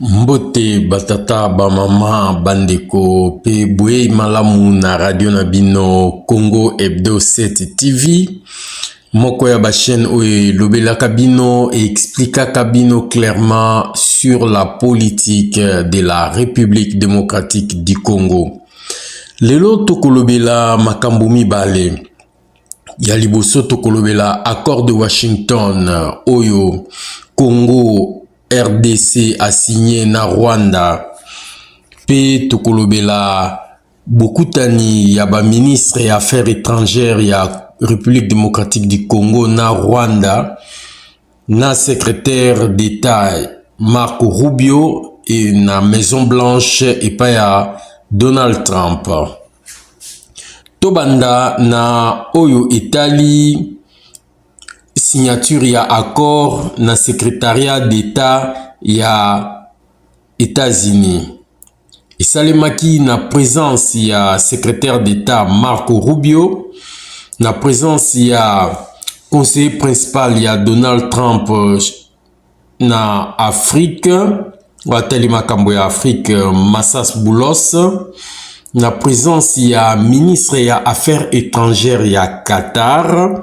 Mbote batata bamama bandeko pe bouye malamu na radio na bino Congo Hebdo 7 TV moko ya ba chaîne oye lobela kabino et expliqua kabino clairement sur la politique de la République démocratique du Congo. Lelo tokolobela makambo mibale ya liboso tokolobela accord de Washington oyo Congo RDC a signé na Rwanda pe tokolobela bokutani ya ba ministre ya affaires étrangères ya République démocratique du Congo na Rwanda na secrétaire d'État Marco Rubio et na Maison Blanche et pa ya Donald Trump. Tobanda na oyo Italie signature ya accord na secrétariat d'État ya États-Unis. Et salemaki na présence ya secrétaire d'État Marco Rubio, na présence ya conseiller principal ya Donald Trump na Afrique, wateli makambo ya Afrique Massas Boulos, na présence ya ministre ya affaires étrangères ya Qatar,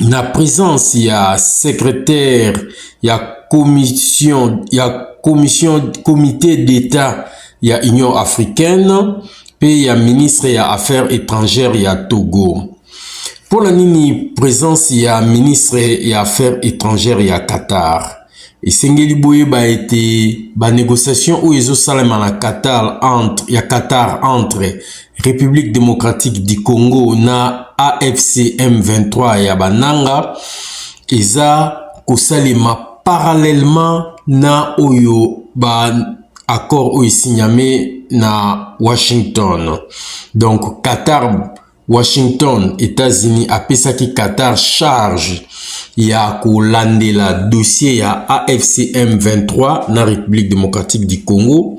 na présence ya secrétaire ya comité d'État ya Union africaine pe ya ministre ya affaires étrangères ya Togo. Pour la nini présence ya ministre ya affaires étrangères ya Qatar. Et sengeli boye ba été ba négociation ou ezo salama na Qatar entre République démocratique du Congo na AFC M23 ya bananga eza kosalema parallèlement na oyo ba accord oyo signamé na Washington. Donc Qatar, Washington, États-Unis apesaki Qatar charge ya kolandela dossier ya AFC M23 na République démocratique du Congo.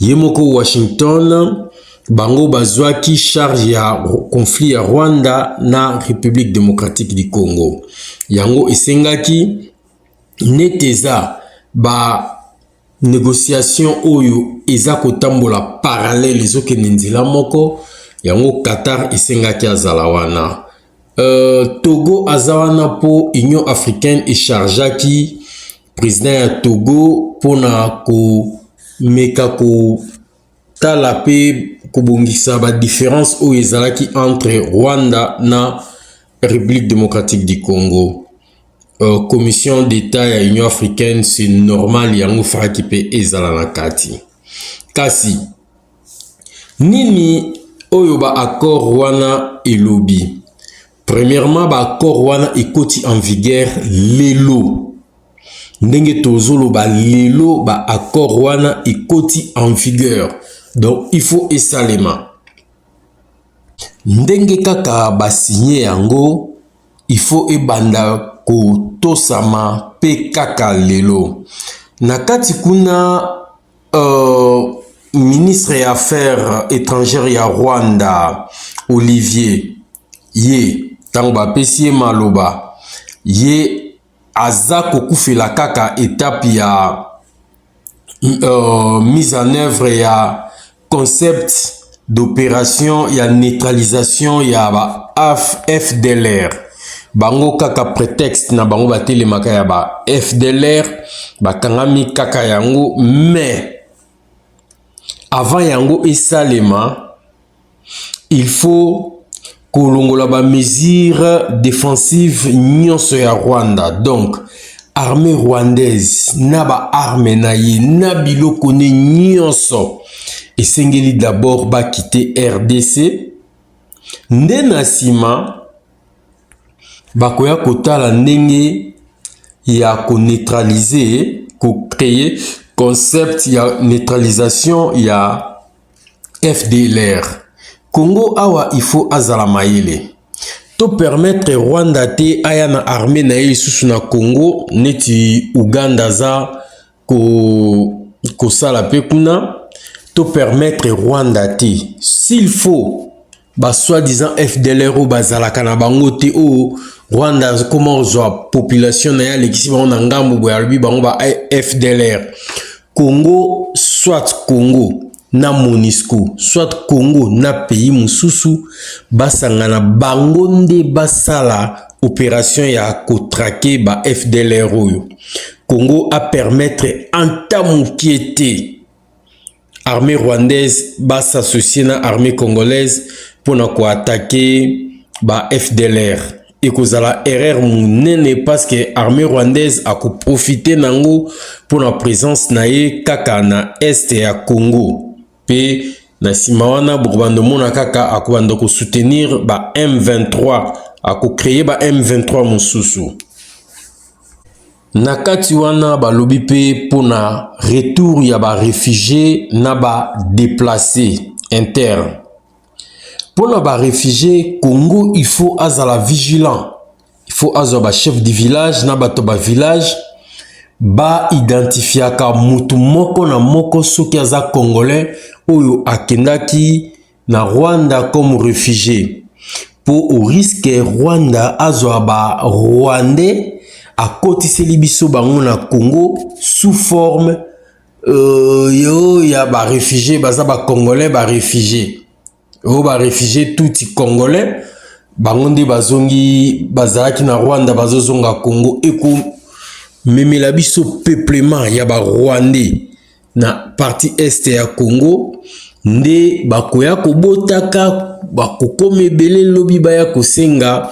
Yemoko Washington bango bazwaki charge ya conflit ya Rwanda na République démocratique du Congo. Yango esengaki neteza ba négociation oyo eza kotambola parallèle ezoke nenzela moko. Yango Qatar esengaki azalawana. Togo azawana po Union africaine echargeaki président ya Togo pona ko meka ko tala pe kobongisa ba différence oyo ezalaki entre Rwanda na République démocratique du Congo. Commission d'État ya Union africaine c'est normal yango faraki pe ezala na kati. Kasi nini oyo ba accord wana elobi. Premièrement ba accord wana ekoti en vigueur lelo. Ndenge tozolo ba lelo ba accord wana ekoti en vigueur. Donc il faut esalema. Ndenge kaka ba signé yango, il faut ebanda ko tosama pe kaka lelo. Nakati kuna ministre des affaires étrangères ya Rwanda Olivier ye tangba pesie maloba ye azako kufela kaka étape ya mise en œuvre ya concept d'opération ya neutralisation ya ba FDLR. Bango kaka prétexte na bango batelemaka ya ba FDLR bakangami kaka yango mais avant yango esalema il faut kolongola ba mesure défensive nyonso ya Rwanda. Donc armée rwandaise na ba armée na ye na biloko ne nyonso esengeli d'abord ba quitter RDC nde na sima bakoya kotala ndenge ya ko neutraliser ko créer concept ya neutralisation ya FDLR. Congo awa il faut azala mayele. To permettre Rwanda te aya na armée na ye susu na Congo neti Uganda za ko sala pe kuna. To permettre Rwanda te s'il faut ba soi-disant FDLR ou bazalaka na bango te o Rwanda comment zo population na ya lekisi bango na ngambo boya lubi bango ba FDLR Congo, soit Congo na MONUSCO, soit Congo na pays mususu, basangana bango nde basala opération ya kotrake ba FDLR oyo. Congo a permettre entamukiete armée rwandaise va s'associer na armée congolaise pour na ko attaquer ba FDLR. Et kozala erreur munene parce que armée rwandaise a ko profiter nango pour la présence nae kaka na est ya Congo. Pe na simawana bourbando mona kaka akubanda ko soutenir ba M23 ako créer ba M23 mususu. Nakati wana balobi pe pona retour ya ba réfugiés na ba déplacés interne. Pona ba réfugiés Congo il faut azala vigilant. Il faut azala ba chef du village na bato ba village ba identifiaka mutu moko na moko soki aza congolais oyo akendaki na Rwanda comme réfugié. Pour au risque Rwanda azwa ba rwandais a kotiseli biso bango na Congo sous forme yo ya ba réfugié baza ba congolais ba réfugié o ba réfugié touti congolais bango nde bazongi bazaki na Rwanda bazozonga Congo eko memela biso peuplement ya ba rwandais na partie est ya Congo nde bakoya kobotaka bakokoma ebele lobi baya kosenga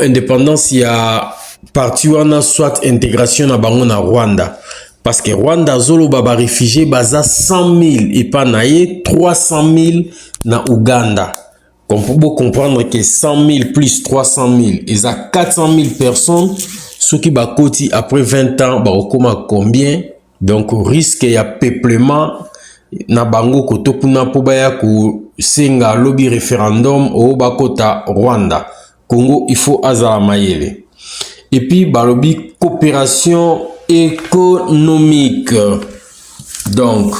indépendance ya parti wana soit intégration na bango na Rwanda parce que Rwanda zolo baba réfugié baza 100 000 et pas naie 300 000 na Uganda. Comme pour comprendre que 100 000 plus 300 000 ils a 400 000 personnes ceux qui bakoti après 20 ans bakoma combien donc risque ya peuplement na bango kotokuna po baya ko senga lobby référendum au bakota Rwanda Congo il faut azala mayele. Et puis balobi coopération économique. Donc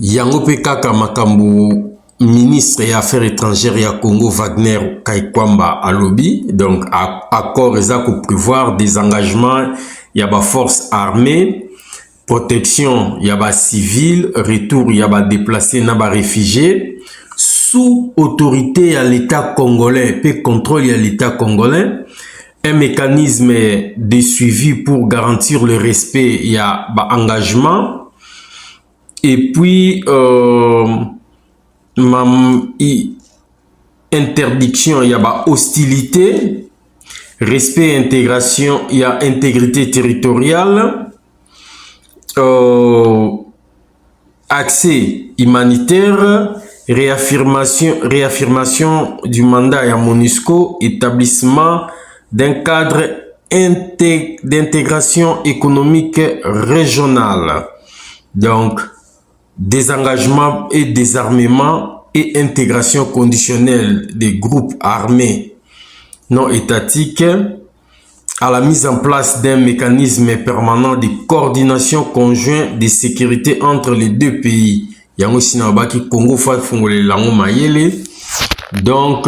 yango pe kaka makambo ministre des affaires étrangères ya Congo Wagner Kaikwamba alobi donc accord eza ko prévoir des engagements ya ba force armée, protection ya ba civil, retour ya ba déplacés na ba réfugiés sous autorité ya l'état congolais pe contrôle ya l'état congolais. Un mécanisme de suivi pour garantir le respect, il y a engagement. Et puis, interdiction, il y a hostilité. Respect et intégration, il y a intégrité territoriale. Accès humanitaire. Réaffirmation du mandat à MONUSCO. Établissement d'un cadre d'intégration économique régionale. Donc, désengagement et désarmement et intégration conditionnelle des groupes armés non étatiques à la mise en place d'un mécanisme permanent de coordination conjointe de sécurité entre les deux pays. Yango sinabaki Congo fa fungole lango mayele. Donc,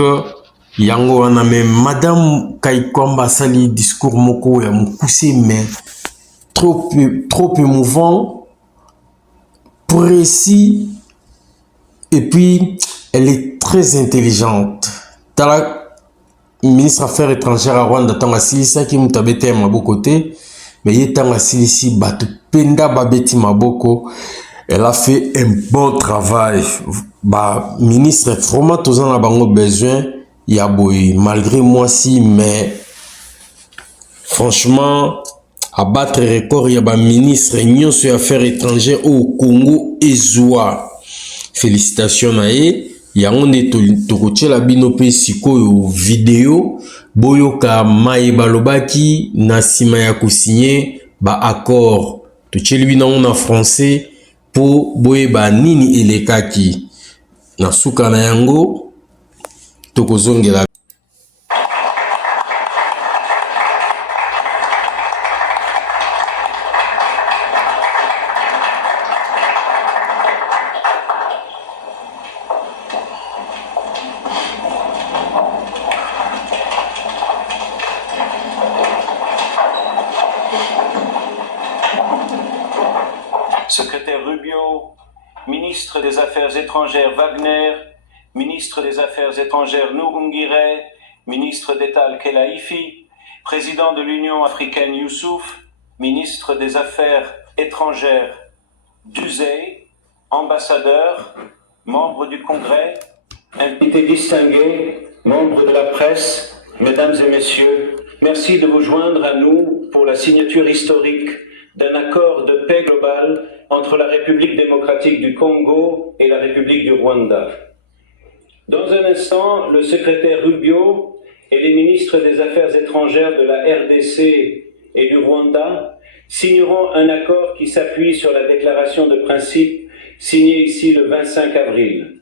yango wana me madame Kaikwamba sali discours moko ya mukuse mais trop émouvant, précis et puis elle est très intelligente. Tala ministre affaires étrangères à Rwanda tanga silisa ki mutabete maboko te mais ye tanga silisi batu penda babeti maboko. Elle a fait un bon travail. Bah ministre vraiment tous en a bango besoin. Yaboui, malgré moi si, mais franchement, à battre record, il y a un ministre Union sur affaires étrangères au Congo et Zoua. Félicitations à eux. Il y a un étoile la binope siko vidéo. Boyoka Maï Balobaki, Nassima Yako signé, ba accord. Tout chez en français pour Boye ba nini elekaki. Nasuka na yango. Tokozongela secrétaire Rubio, ministre des Affaires étrangères Wagner, ministre des Affaires étrangères Nurungire, ministre d'État Al-Khelaifi, président de l'Union africaine Youssouf, ministre des Affaires étrangères Duzey, ambassadeur, membre du Congrès, invités distingués, membres de la presse, mesdames et messieurs, merci de vous joindre à nous pour la signature historique d'un accord de paix global entre la République démocratique du Congo et la République du Rwanda. Dans un instant, le secrétaire Rubio et les ministres des Affaires étrangères de la RDC et du Rwanda signeront un accord qui s'appuie sur la déclaration de principe signée ici le 25 avril.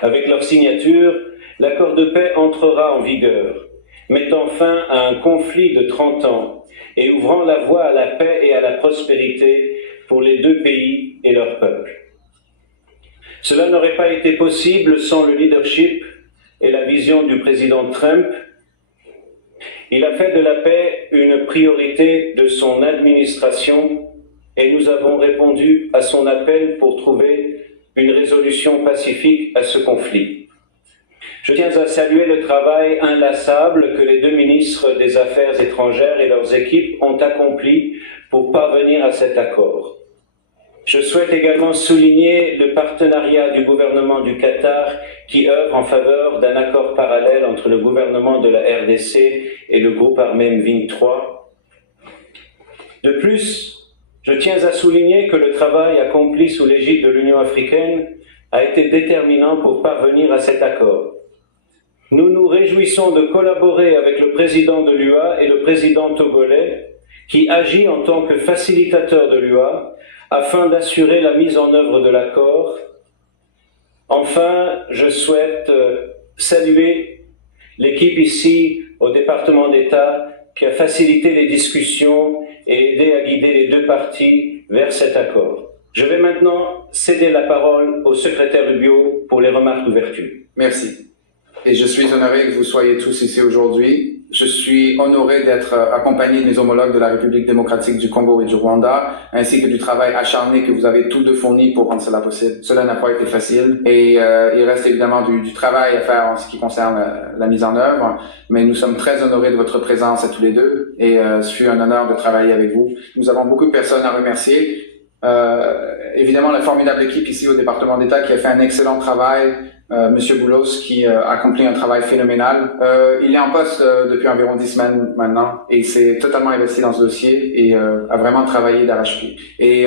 Avec leur signature, l'accord de paix entrera en vigueur, mettant fin à un conflit de 30 ans et ouvrant la voie à la paix et à la prospérité pour les deux pays et leurs peuples. Cela n'aurait pas été possible sans le leadership et la vision du président Trump. Il a fait de la paix une priorité de son administration et nous avons répondu à son appel pour trouver une résolution pacifique à ce conflit. Je tiens à saluer le travail inlassable que les deux ministres des Affaires étrangères et leurs équipes ont accompli pour parvenir à cet accord. Je souhaite également souligner le partenariat du gouvernement du Qatar qui œuvre en faveur d'un accord parallèle entre le gouvernement de la RDC et le groupe armé M23. De plus, je tiens à souligner que le travail accompli sous l'égide de l'Union africaine a été déterminant pour parvenir à cet accord. Nous nous réjouissons de collaborer avec le président de l'UA et le président togolais qui agit en tant que facilitateur de l'UA afin d'assurer la mise en œuvre de l'accord. Enfin, je souhaite saluer l'équipe ici au département d'État qui a facilité les discussions et aidé à guider les deux parties vers cet accord. Je vais maintenant céder la parole au secrétaire Rubio pour les remarques d'ouverture. Merci. Et je suis honoré que vous soyez tous ici aujourd'hui. Je suis honoré d'être accompagné de mes homologues de la République démocratique du Congo et du Rwanda, ainsi que du travail acharné que vous avez tous deux fourni pour rendre cela possible. Cela n'a pas été facile et il reste évidemment du travail à faire en ce qui concerne la mise en œuvre, mais nous sommes très honorés de votre présence à tous les deux et ce fut un honneur de travailler avec vous. Nous avons beaucoup de personnes à remercier. Évidemment, la formidable équipe ici au département d'État qui a fait un excellent travail. Monsieur Boulos qui a accompli un travail phénoménal. Il est en poste depuis environ 10 semaines maintenant et s'est totalement investi dans ce dossier et a vraiment travaillé d'arrache-pied. Et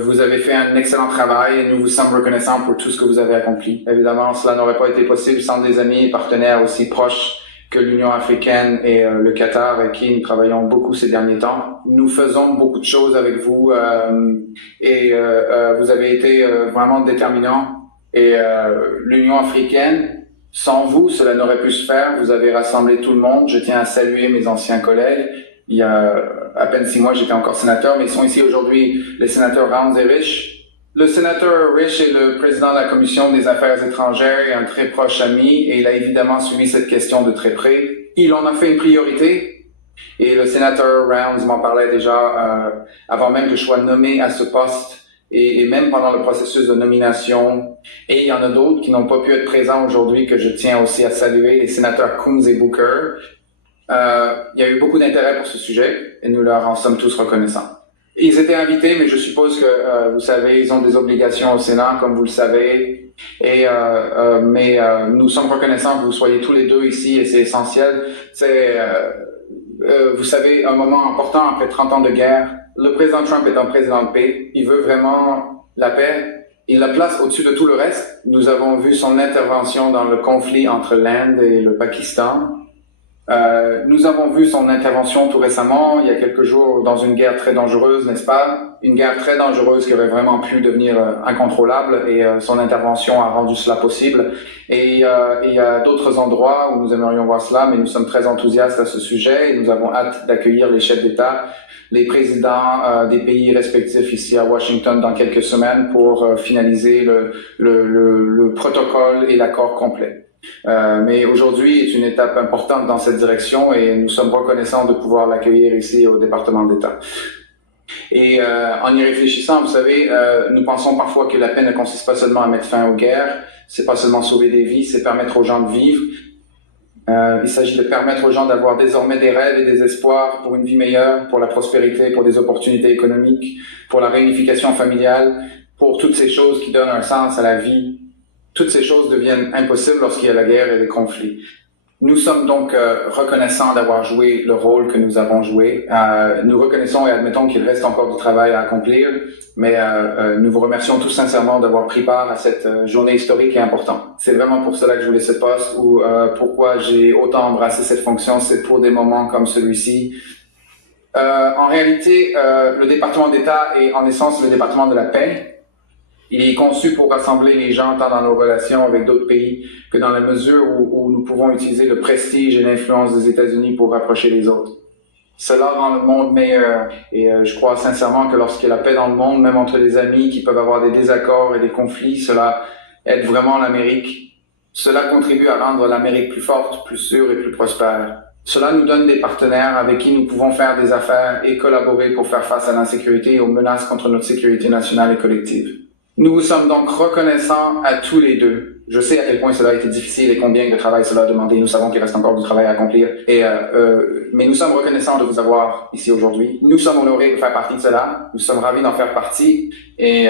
vous avez fait un excellent travail et nous vous sommes reconnaissants pour tout ce que vous avez accompli. Évidemment, cela n'aurait pas été possible sans des amis et partenaires aussi proches que l'Union africaine et le Qatar avec qui nous travaillons beaucoup ces derniers temps. Nous faisons beaucoup de choses avec vous et vous avez été vraiment déterminants. Et l'Union africaine, sans vous, cela n'aurait pu se faire. Vous avez rassemblé tout le monde. Je tiens à saluer mes anciens collègues. Il y a à peine 6 mois, j'étais encore sénateur, mais ils sont ici aujourd'hui les sénateurs Rounds et Rich. Le sénateur Rich est le président de la Commission des Affaires étrangères et un très proche ami, et il a évidemment suivi cette question de très près. Il en a fait une priorité, et le sénateur Rounds m'en parlait déjà avant même que je sois nommé à ce poste. Et même pendant le processus de nomination. Et il y en a d'autres qui n'ont pas pu être présents aujourd'hui que je tiens aussi à saluer, les sénateurs Coons et Booker. Il y a eu beaucoup d'intérêt pour ce sujet et nous leur en sommes tous reconnaissants. Ils étaient invités, mais je suppose que, vous savez, ils ont des obligations au Sénat, comme vous le savez. Mais nous sommes reconnaissants que vous soyez tous les deux ici et c'est essentiel. C'est, vous savez, un moment important après 30 ans de guerre. Le président Trump est un président de paix. Il veut vraiment la paix. Il la place au-dessus de tout le reste. Nous avons vu son intervention dans le conflit entre l'Inde et le Pakistan. Nous avons vu son intervention tout récemment, il y a quelques jours, dans une guerre très dangereuse, n'est-ce pas? Une guerre très dangereuse qui aurait vraiment pu devenir incontrôlable et son intervention a rendu cela possible. Et il y a d'autres endroits où nous aimerions voir cela, mais nous sommes très enthousiastes à ce sujet et nous avons hâte d'accueillir les chefs d'État, les présidents des pays respectifs ici à Washington dans quelques semaines pour finaliser le protocole et l'accord complet. Mais aujourd'hui est une étape importante dans cette direction et nous sommes reconnaissants de pouvoir l'accueillir ici au département d'État. Et en y réfléchissant, vous savez, nous pensons parfois que la paix ne consiste pas seulement à mettre fin aux guerres, c'est pas seulement sauver des vies, c'est permettre aux gens de vivre. Il s'agit de permettre aux gens d'avoir désormais des rêves et des espoirs pour une vie meilleure, pour la prospérité, pour des opportunités économiques, pour la réunification familiale, pour toutes ces choses qui donnent un sens à la vie. Toutes ces choses deviennent impossibles lorsqu'il y a la guerre et les conflits. Nous sommes donc reconnaissants d'avoir joué le rôle que nous avons joué. Nous reconnaissons et admettons qu'il reste encore du travail à accomplir, mais nous vous remercions tous sincèrement d'avoir pris part à cette journée historique et importante. C'est vraiment pour cela que je voulais ce poste, ou pourquoi j'ai autant embrassé cette fonction, c'est pour des moments comme celui-ci. En réalité, le département d'État est en essence le département de la paix. Il est conçu pour rassembler les gens tant dans nos relations avec d'autres pays que dans la mesure où nous pouvons utiliser le prestige et l'influence des États-Unis pour rapprocher les autres. Cela rend le monde meilleur et je crois sincèrement que lorsqu'il y a la paix dans le monde, même entre des amis qui peuvent avoir des désaccords et des conflits, cela aide vraiment l'Amérique. Cela contribue à rendre l'Amérique plus forte, plus sûre et plus prospère. Cela nous donne des partenaires avec qui nous pouvons faire des affaires et collaborer pour faire face à l'insécurité et aux menaces contre notre sécurité nationale et collective. Nous vous sommes donc reconnaissants à tous les deux. Je sais à quel point cela a été difficile et combien de travail cela a demandé. Nous savons qu'il reste encore du travail à accomplir. Mais nous sommes reconnaissants de vous avoir ici aujourd'hui. Nous sommes honorés de faire partie de cela. Nous sommes ravis d'en faire partie. Et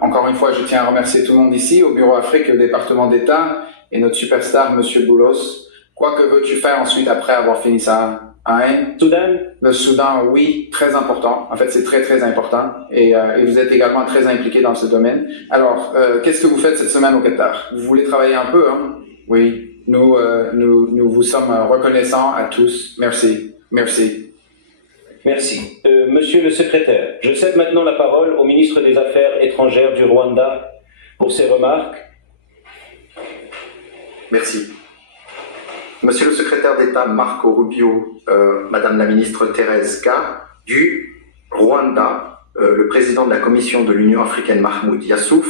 encore une fois, je tiens à remercier tout le monde ici, au Bureau Afrique et au département d'État, et notre superstar, Monsieur Boulos. Quoi que veux-tu faire ensuite après avoir fini ça? Soudan? Le Soudan, oui, très important. En fait, c'est très, très important. Et vous êtes également très impliqué dans ce domaine. Alors, qu'est-ce que vous faites cette semaine au Qatar? Vous voulez travailler un peu, hein? Oui. Nous vous sommes reconnaissants à tous. Merci. Merci. Merci. Monsieur le secrétaire, je cède maintenant la parole au ministre des Affaires étrangères du Rwanda pour ses remarques. Merci. Monsieur le secrétaire d'État Marco Rubio, Madame la ministre Thérèse K, du Rwanda, le président de la Commission de l'Union africaine Mahmoud Yassouf,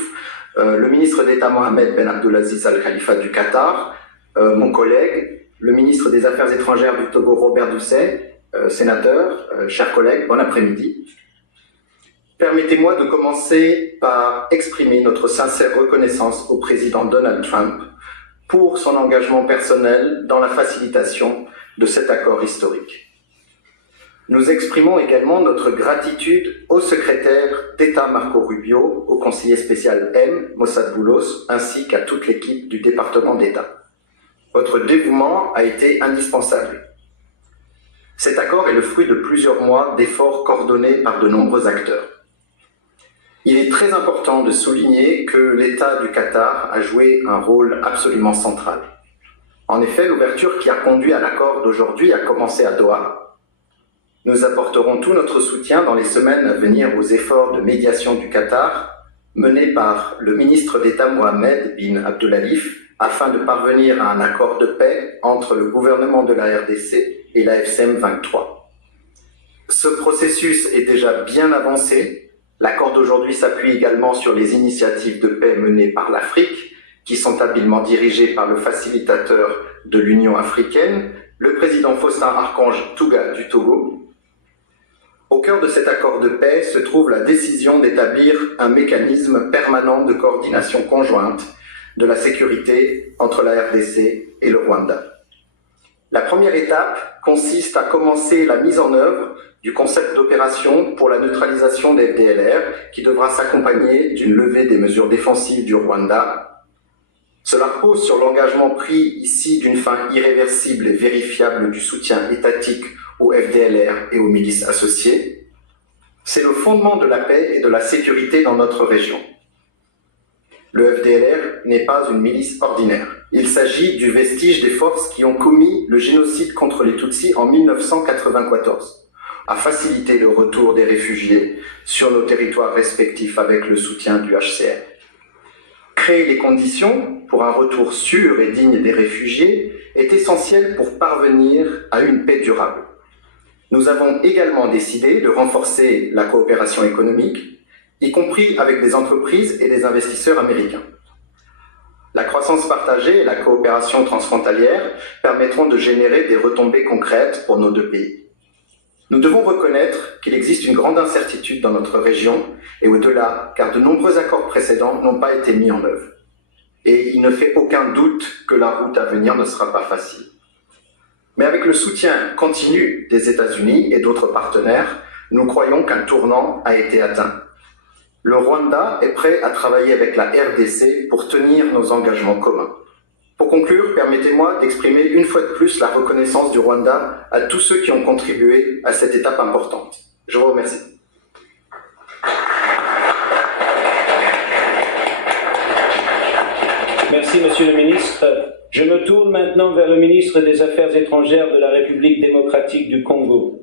le ministre d'État Mohamed Ben Abdelaziz Al Khalifa du Qatar, mon collègue, le ministre des Affaires étrangères du Togo Robert Doucet, sénateur, chers collègues, bon après-midi. Permettez-moi de commencer par exprimer notre sincère reconnaissance au président Donald Trump pour son engagement personnel dans la facilitation de cet accord historique. Nous exprimons également notre gratitude au secrétaire d'État Marco Rubio, au conseiller spécial M, Mossad Boulos, ainsi qu'à toute l'équipe du département d'État. Votre dévouement a été indispensable. Cet accord est le fruit de plusieurs mois d'efforts coordonnés par de nombreux acteurs. Il est très important de souligner que l'État du Qatar a joué un rôle absolument central. En effet, l'ouverture qui a conduit à l'accord d'aujourd'hui a commencé à Doha. Nous apporterons tout notre soutien dans les semaines à venir aux efforts de médiation du Qatar, menés par le ministre d'État Mohamed bin Abdelalif, afin de parvenir à un accord de paix entre le gouvernement de la RDC et la FCM 23. Ce processus est déjà bien avancé. L'accord d'aujourd'hui s'appuie également sur les initiatives de paix menées par l'Afrique, qui sont habilement dirigées par le facilitateur de l'Union africaine, le président Faustin Archange Touga du Togo. Au cœur de cet accord de paix se trouve la décision d'établir un mécanisme permanent de coordination conjointe de la sécurité entre la RDC et le Rwanda. La première étape consiste à commencer la mise en œuvre du concept d'opération pour la neutralisation des FDLR qui devra s'accompagner d'une levée des mesures défensives du Rwanda. Cela repose sur l'engagement pris ici d'une fin irréversible et vérifiable du soutien étatique aux FDLR et aux milices associées. C'est le fondement de la paix et de la sécurité dans notre région. Le FDLR n'est pas une milice ordinaire. Il s'agit du vestige des forces qui ont commis le génocide contre les Tutsis en 1994. À faciliter le retour des réfugiés sur nos territoires respectifs avec le soutien du HCR. Créer les conditions pour un retour sûr et digne des réfugiés est essentiel pour parvenir à une paix durable. Nous avons également décidé de renforcer la coopération économique, y compris avec des entreprises et des investisseurs américains. La croissance partagée et la coopération transfrontalière permettront de générer des retombées concrètes pour nos deux pays. Nous devons reconnaître qu'il existe une grande incertitude dans notre région et au-delà, car de nombreux accords précédents n'ont pas été mis en œuvre. Et il ne fait aucun doute que la route à venir ne sera pas facile. Mais avec le soutien continu des États-Unis et d'autres partenaires, nous croyons qu'un tournant a été atteint. Le Rwanda est prêt à travailler avec la RDC pour tenir nos engagements communs. Pour conclure, permettez-moi d'exprimer une fois de plus la reconnaissance du Rwanda à tous ceux qui ont contribué à cette étape importante. Je vous remercie. Merci, Monsieur le Ministre. Je me tourne maintenant vers le ministre des Affaires étrangères de la République démocratique du Congo.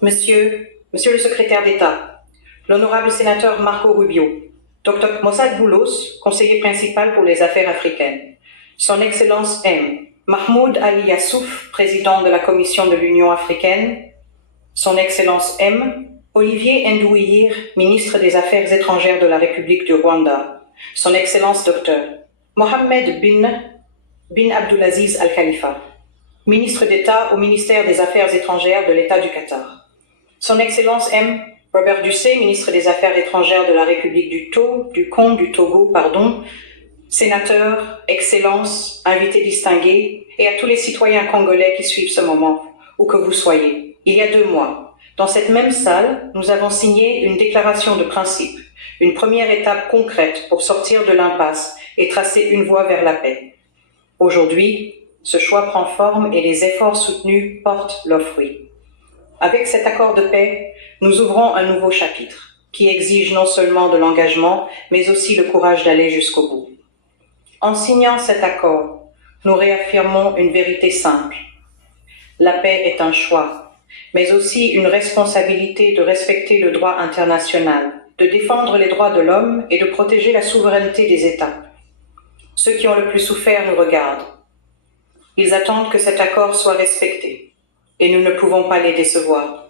Monsieur le secrétaire d'État, l'honorable sénateur Marco Rubio, Dr Mossad Boulos, conseiller principal pour les affaires africaines, Son Excellence M. Mahmoud Ali Yassouf, président de la Commission de l'Union africaine, Son Excellence M. Olivier Nduhuyire, ministre des Affaires étrangères de la République du Rwanda, Son Excellence Dr Mohamed bin Abdulaziz Al Khalifa, ministre d'État au ministère des Affaires étrangères de l'État du Qatar, Son Excellence M. Robert Dussé, ministre des Affaires étrangères de la République du Togo, sénateur, Excellences, invités distingués, et à tous les citoyens congolais qui suivent ce moment, où que vous soyez. Il y a 2 mois, dans cette même salle, nous avons signé une déclaration de principe, une première étape concrète pour sortir de l'impasse et tracer une voie vers la paix. Aujourd'hui, ce choix prend forme et les efforts soutenus portent leurs fruits. Avec cet accord de paix, nous ouvrons un nouveau chapitre qui exige non seulement de l'engagement, mais aussi le courage d'aller jusqu'au bout. En signant cet accord, nous réaffirmons une vérité simple. La paix est un choix, mais aussi une responsabilité de respecter le droit international, de défendre les droits de l'homme et de protéger la souveraineté des États. Ceux qui ont le plus souffert nous regardent. Ils attendent que cet accord soit respecté, et nous ne pouvons pas les décevoir.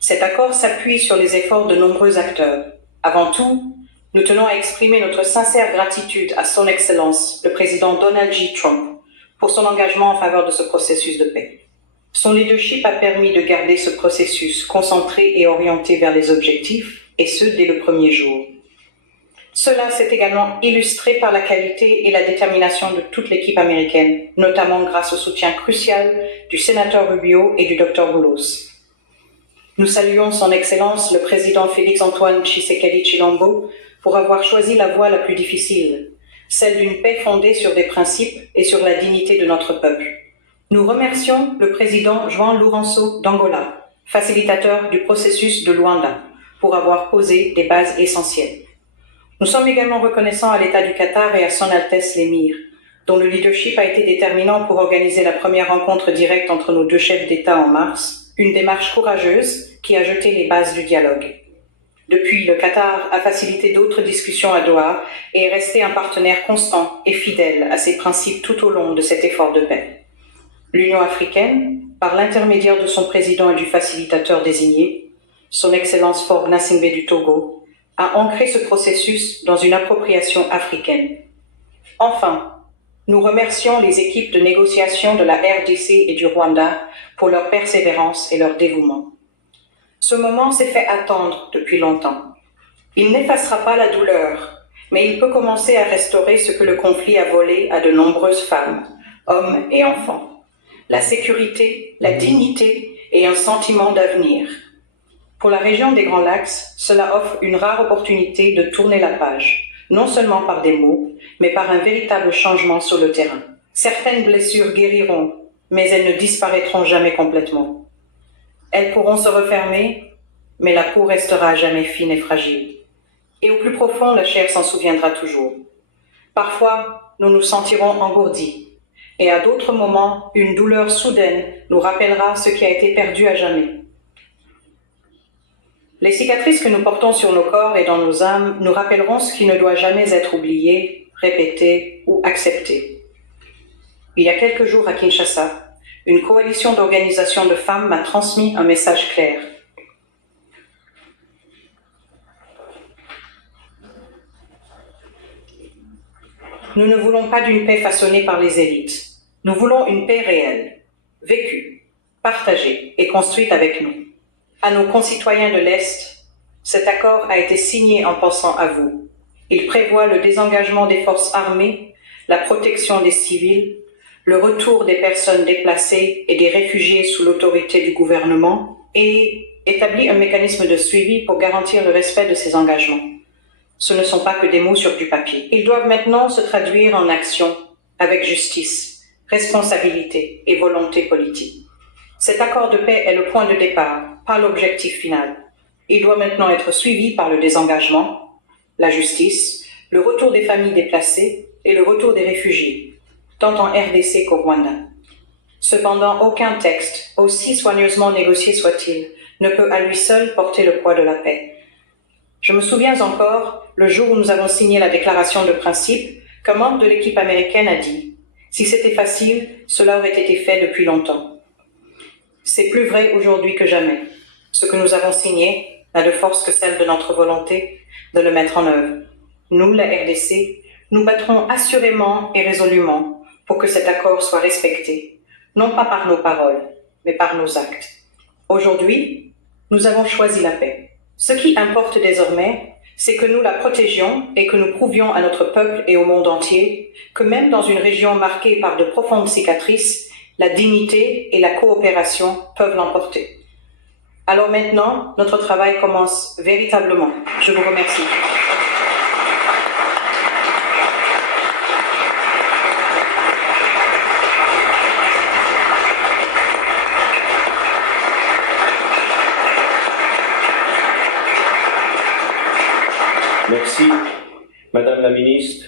Cet accord s'appuie sur les efforts de nombreux acteurs. Avant tout, nous tenons à exprimer notre sincère gratitude à Son Excellence, le président Donald J. Trump, pour son engagement en faveur de ce processus de paix. Son leadership a permis de garder ce processus concentré et orienté vers les objectifs, et ce, dès le premier jour. Cela s'est également illustré par la qualité et la détermination de toute l'équipe américaine, notamment grâce au soutien crucial du sénateur Rubio et du Dr Boulos. Nous saluons Son Excellence le président Félix-Antoine Tshisekedi Tshilombo pour avoir choisi la voie la plus difficile, celle d'une paix fondée sur des principes et sur la dignité de notre peuple. Nous remercions le président João Lourenço d'Angola, facilitateur du processus de Luanda, pour avoir posé des bases essentielles. Nous sommes également reconnaissants à l'État du Qatar et à Son Altesse l'Émir, dont le leadership a été déterminant pour organiser la première rencontre directe entre nos 2 chefs d'État en mars, une démarche courageuse qui a jeté les bases du dialogue. Depuis, le Qatar a facilité d'autres discussions à Doha et est resté un partenaire constant et fidèle à ses principes tout au long de cet effort de paix. L'Union africaine, par l'intermédiaire de son président et du facilitateur désigné, Son Excellence Faure Gnassingbé du Togo, a ancré ce processus dans une appropriation africaine. Enfin, nous remercions les équipes de négociation de la RDC et du Rwanda pour leur persévérance et leur dévouement. Ce moment s'est fait attendre depuis longtemps. Il n'effacera pas la douleur, mais il peut commencer à restaurer ce que le conflit a volé à de nombreuses femmes, hommes et enfants. La sécurité, la dignité et un sentiment d'avenir. Pour la région des Grands Lacs, cela offre une rare opportunité de tourner la page, non seulement par des mots, mais par un véritable changement sur le terrain. Certaines blessures guériront, mais elles ne disparaîtront jamais complètement. Elles pourront se refermer, mais la peau restera jamais fine et fragile. Et au plus profond, la chair s'en souviendra toujours. Parfois, nous nous sentirons engourdis, et à d'autres moments, une douleur soudaine nous rappellera ce qui a été perdu à jamais. Les cicatrices que nous portons sur nos corps et dans nos âmes nous rappelleront ce qui ne doit jamais être oublié, répété ou accepté. Il y a quelques jours à Kinshasa, une coalition d'organisations de femmes m'a transmis un message clair. Nous ne voulons pas d'une paix façonnée par les élites. Nous voulons une paix réelle, vécue, partagée et construite avec nous. À nos concitoyens de l'Est, cet accord a été signé en pensant à vous. Il prévoit le désengagement des forces armées, la protection des civils, le retour des personnes déplacées et des réfugiés sous l'autorité du gouvernement et établit un mécanisme de suivi pour garantir le respect de ces engagements. Ce ne sont pas que des mots sur du papier. Ils doivent maintenant se traduire en action avec justice, responsabilité et volonté politique. Cet accord de paix est le point de départ, pas l'objectif final. Il doit maintenant être suivi par le désengagement, la justice, le retour des familles déplacées et le retour des réfugiés, tant en RDC qu'au Rwanda. Cependant, aucun texte, aussi soigneusement négocié soit-il, ne peut à lui seul porter le poids de la paix. Je me souviens encore, le jour où nous avons signé la déclaration de principe, qu'un membre de l'équipe américaine a dit « Si c'était facile, cela aurait été fait depuis longtemps ». C'est plus vrai aujourd'hui que jamais. Ce que nous avons signé n'a de force que celle de notre volonté de le mettre en œuvre. Nous, la RDC, nous battrons assurément et résolument pour que cet accord soit respecté, non pas par nos paroles, mais par nos actes. Aujourd'hui, nous avons choisi la paix. Ce qui importe désormais, c'est que nous la protégions et que nous prouvions à notre peuple et au monde entier que même dans une région marquée par de profondes cicatrices, la dignité et la coopération peuvent l'emporter. Alors maintenant, notre travail commence véritablement. Je vous remercie. Merci, Madame la Ministre.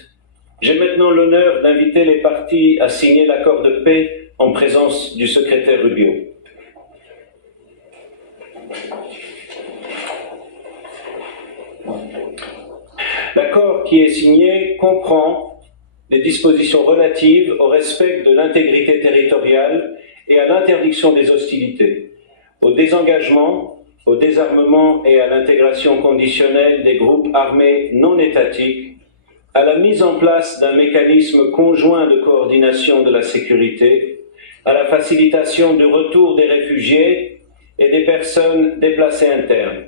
J'ai maintenant l'honneur d'inviter les parties à signer l'accord de paix en présence du secrétaire Rubio. L'accord qui est signé comprend les dispositions relatives au respect de l'intégrité territoriale et à l'interdiction des hostilités, au désengagement, au désarmement et à l'intégration conditionnelle des groupes armés non étatiques, à la mise en place d'un mécanisme conjoint de coordination de la sécurité, à la facilitation du retour des réfugiés et des personnes déplacées internes,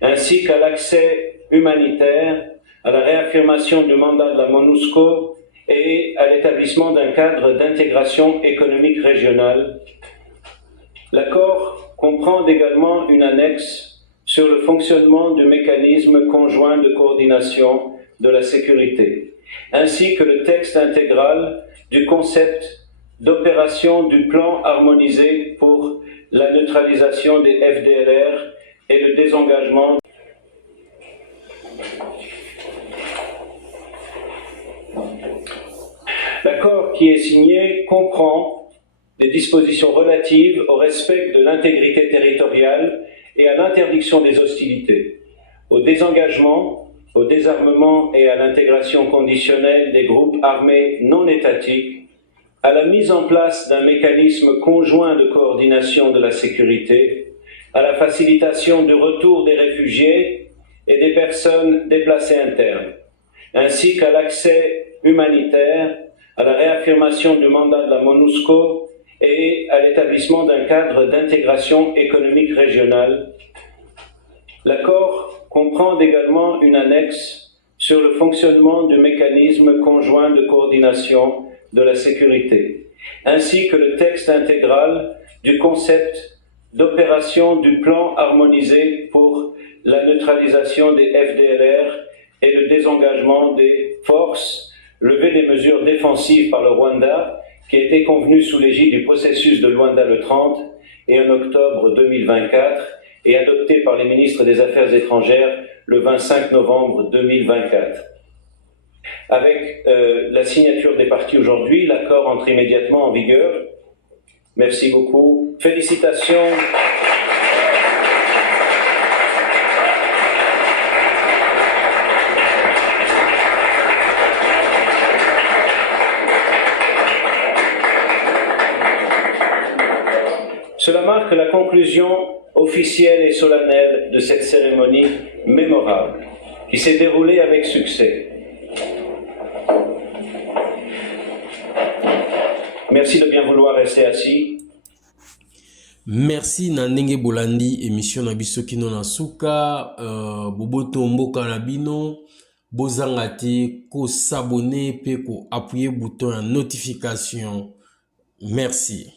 ainsi qu'à l'accès humanitaire, à la réaffirmation du mandat de la MONUSCO et à l'établissement d'un cadre d'intégration économique régionale. L'accord comprend également une annexe sur le fonctionnement du mécanisme conjoint de coordination de la sécurité, ainsi que le texte intégral du concept d'opération du plan harmonisé pour la neutralisation des FDLR et le désengagement. L'accord qui est signé comprend des dispositions relatives au respect de l'intégrité territoriale et à l'interdiction des hostilités, au désengagement, au désarmement et à l'intégration conditionnelle des groupes armés non étatiques, à la mise en place d'un mécanisme conjoint de coordination de la sécurité, à la facilitation du retour des réfugiés et des personnes déplacées internes, ainsi qu'à l'accès humanitaire, à la réaffirmation du mandat de la MONUSCO et à l'établissement d'un cadre d'intégration économique régionale. L'accord comprend également une annexe sur le fonctionnement du mécanisme conjoint de coordination de la sécurité, ainsi que le texte intégral du concept d'opération du plan harmonisé pour la neutralisation des FDLR et le désengagement des forces, levée des mesures défensives par le Rwanda, qui a été convenu sous l'égide du processus de Luanda le 30 et en octobre 2024 et adopté par les ministres des Affaires étrangères le 25 novembre 2024. Avec la signature des parties aujourd'hui, l'accord entre immédiatement en vigueur. Merci beaucoup. Félicitations. Cela marque la conclusion officielle et solennelle de cette cérémonie mémorable qui s'est déroulée avec succès. Merci de bien vouloir rester assis. Merci na ndenge bolandi émission na biso kino na suka boboto mboka na bino bozanga te ko s'abonner pe ko appuyer bouton ya notification. Merci.